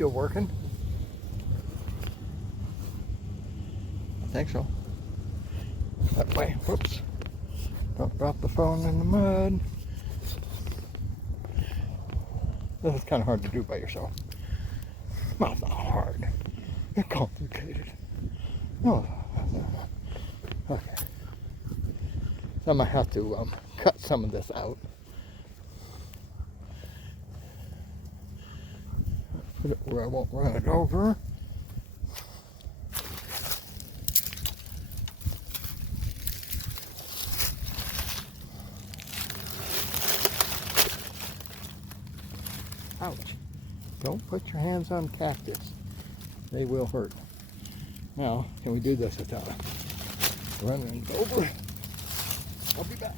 still working? I think so. That way. Whoops. Don't drop the phone in the mud. This is kind of hard to do by yourself. Well, it's not hard. It's complicated. No. Okay. So I might have to cut some of this out. Put it where I won't run it over. Ouch. Don't put your hands on cactus. They will hurt. Now, can we do this without running it over? I'll be back.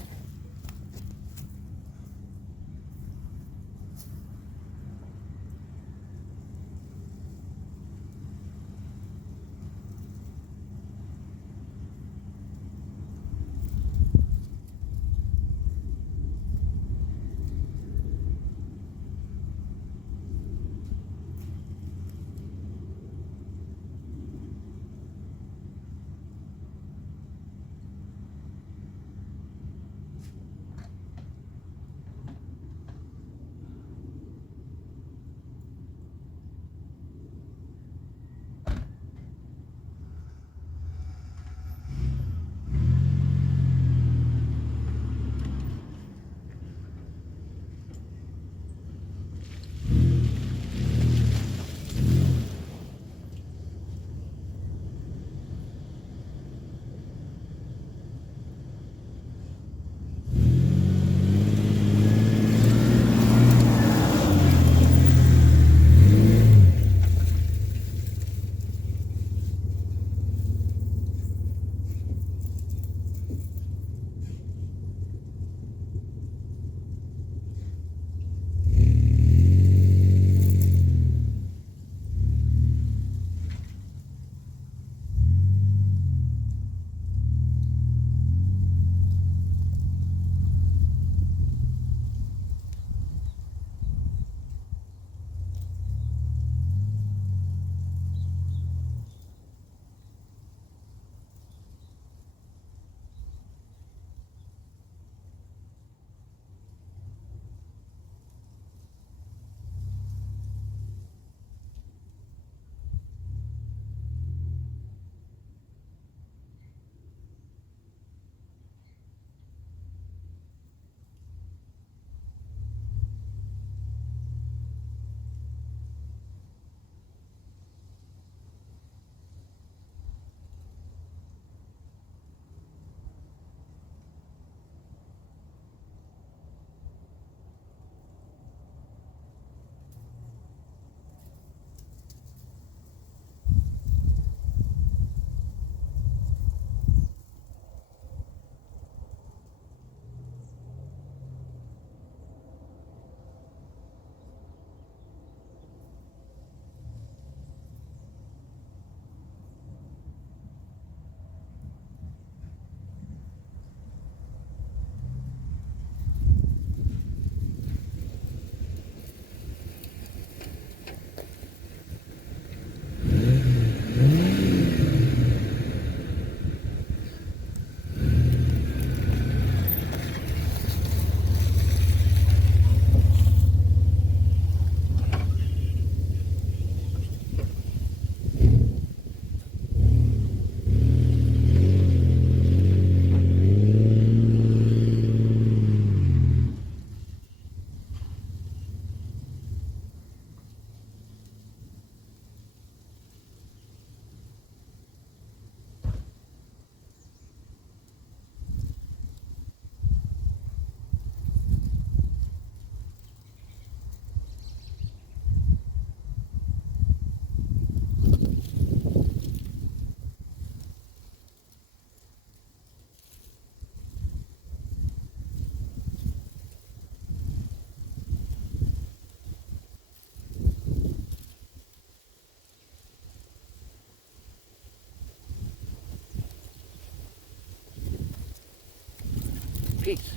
Peace.